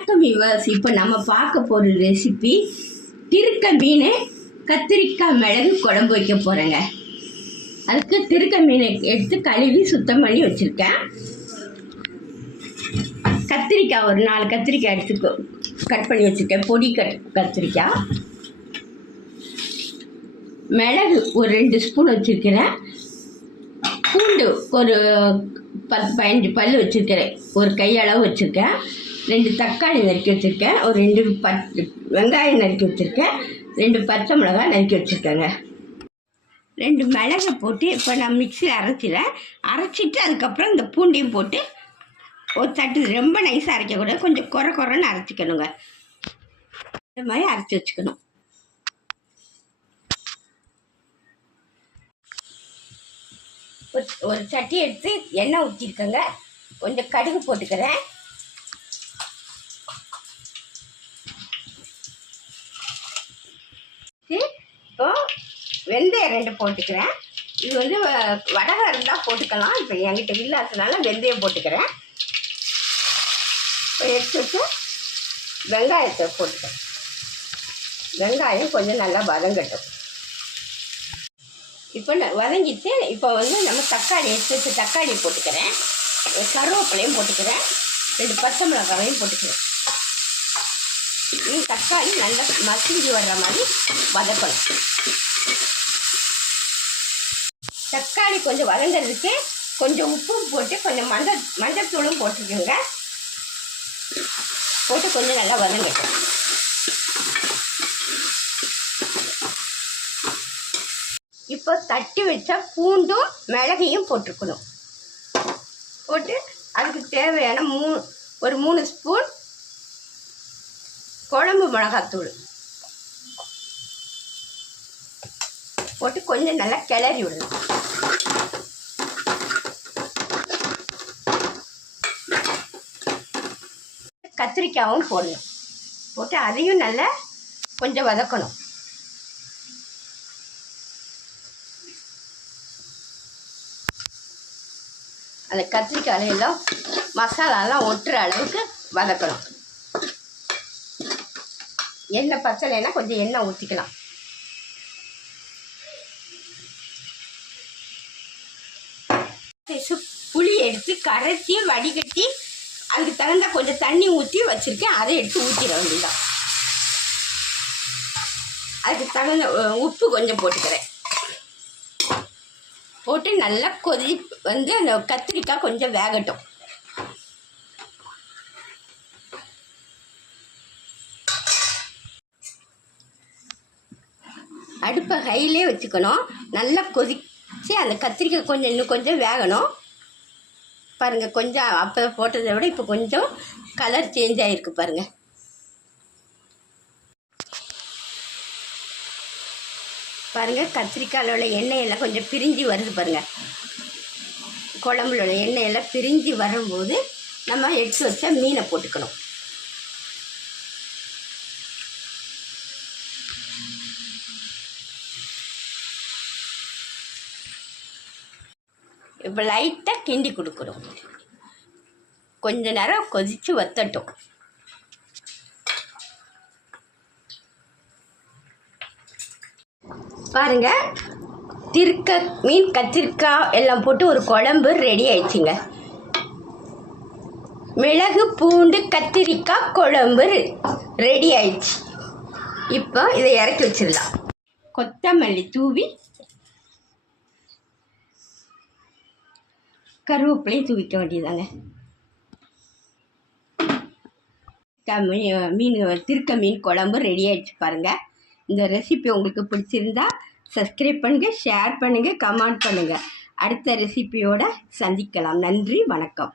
வணக்கம் இப்போ நம்ம பார்க்க போகிற ரெசிபி திருக்க மீன் கத்திரிக்காய் மிளகு குழம்பு வைக்க போகிறேங்க அதுக்கு திருக்க மீனை எடுத்து கழுவி சுத்தம் பண்ணி வச்சுருக்கேன். கத்திரிக்காய் ஒரு நாலு கத்திரிக்காய் எடுத்து கட் பண்ணி வச்சுருக்கேன். பொடி கட் கத்திரிக்காய். மிளகு ஒரு ரெண்டு ஸ்பூன் வச்சுருக்கிறேன். பூண்டு ஒரு பத்து பதினஞ்சு பல் வச்சுருக்கிறேன். ஒரு கையளவு வச்சுருக்கேன். ரெண்டு தக்காளி நறுக்கி வச்சுருக்கேன். ஒரு ரெண்டு பத்து வெங்காயம் நறுக்கி வச்சுருக்கேன். ரெண்டு பச்சை மிளகாய் நறுக்கி வச்சுருக்கேங்க. ரெண்டு மிளகை போட்டு இப்போ நான் மிக்சியில் அரைச்சிடேன் அரைச்சிட்டு அதுக்கப்புறம் இந்த பூண்டையும் போட்டு ஒரு தட்டு ரொம்ப நைஸாக அரைக்கக்கூடாது. கொஞ்சம் குறை குறைன்னு அரைச்சிக்கணுங்க. இந்த மாதிரி அரைச்சி வச்சுக்கணும். ஒரு ஒரு சட்டி எடுத்து எண்ணெய் ஊற்றிருக்கேங்க கொஞ்சம் கடுகு போட்டுக்கிறேன். இப்போ வெந்தயம் ரெண்டு போட்டுக்கிறேன். இது வந்து வ- வடகம் இருந்தால் போட்டுக்கலாம். இப்போ என்கிட்ட இல்லாததுனால வெந்தயம் போட்டுக்கிறேன். எடுத்து வச்சு வெங்காயத்தை போட்டுக்கிறேன். வெங்காயம் கொஞ்சம் நல்லா வதங்கட்டும். இப்போ நான் வதங்கிட்டு இப்போ வந்து நம்ம தக்காளி எடுத்து வச்சு தக்காளி போட்டுக்கிறேன். கருவேப்பிலையும் போட்டுக்கிறேன். ரெண்டு பச்சை மிளகாவையும் போட்டுக்கிறேன். தக்காளி நல்லா மசிஞ்சு வர்ற மாதிரி வதக்கணும். தக்காளி கொஞ்சம் வதங்கிறதுக்கு கொஞ்சம் உப்பும் போட்டு கொஞ்சம் மஞ்சள் மஞ்சள் தூளும் போட்டுக்கோங்க. போட்டு கொஞ்சம் நல்லா வதங்கட்டும். இப்போ தட்டி வச்ச பூண்டும் மிளகையும் போட்டுக்கணும். போட்டு அதுக்கு தேவையான மூ ஒரு மூணு ஸ்பூன் குழம்பு மிளகாத்தூள். போட்டு கொஞ்சம் நல்லா கிளறி விடணும். கத்திரிக்காயும் போடணும். போட்டு அதையும் நல்லா கொஞ்சம் வதக்கணும். அந்த கத்திரிக்காயிலாம் மசாலாலாம் ஒட்டுற அளவுக்கு வதக்கணும். எண்ணெய் பச்சலைன்னா கொஞ்சம் எண்ணெய் ஊற்றிக்கலாம் புளி எடுத்து கரைச்சி வடிகட்டி அதுக்கு தகுந்த கொஞ்சம் தண்ணி ஊற்றி வச்சுருக்கேன். அதை எடுத்து ஊற்றிட வேண்டியதான் அதுக்கு தகுந்த உப்பு கொஞ்சம் போட்டுக்கிறேன். போட்டு நல்லா கொதி வந்து அந்த கத்திரிக்காய் கொஞ்சம் வேகட்டும். அடுப்பை ஹையிலே வச்சுக்கணும். நல்லா கொதிச்சு அந்த கத்திரிக்காய் கொஞ்சம் இன்னும் கொஞ்சம் வேகணும். பாருங்கள் கொஞ்சம் அப்போ போட்டதை விட இப்போ கொஞ்சம் கலர் சேஞ்ச் ஆகிருக்கு பாருங்கள் பாருங்கள் கத்திரிக்காயில் உள்ள எண்ணெய் எல்லாம் கொஞ்சம் பிரிஞ்சு வருது பாருங்கள் குழம்புல உள்ள எண்ணெயெல்லாம் பிரிஞ்சு வரும்போது நம்ம எடுத்து வச்ச மீனை போட்டுக்கணும். இப்போ லைட்டாக கிண்டி கொடுக்கணும். கொஞ்ச நேரம் கொதித்து வத்தட்டும். பாருங்க. திருக்க மீன் கத்திரிக்காய் எல்லாம் போட்டு ஒரு குழம்பு ரெடி ஆயிடுச்சுங்க. மிளகு பூண்டு கத்திரிக்காய் குழம்பு ரெடி ஆயிடுச்சு. இப்போ இதை இறக்கி வச்சிடலாம். கொத்தமல்லி தூவி கருவேப்பிலையும் தூவிக்க வேண்டியதாங்க க- மீ- மீன் திருக்க மீன் குழம்பு ரெடி ஆயிடுச்சு பாருங்கள் இந்த ரெசிபி உங்களுக்கு பிடிச்சிருந்தா சப்ஸ்கிரைப் பண்ணுங்கள் ஷேர் பண்ணுங்கள் கமெண்ட் பண்ணுங்கள் அடுத்த ரெசிபியோட சந்திக்கலாம். நன்றி வணக்கம்.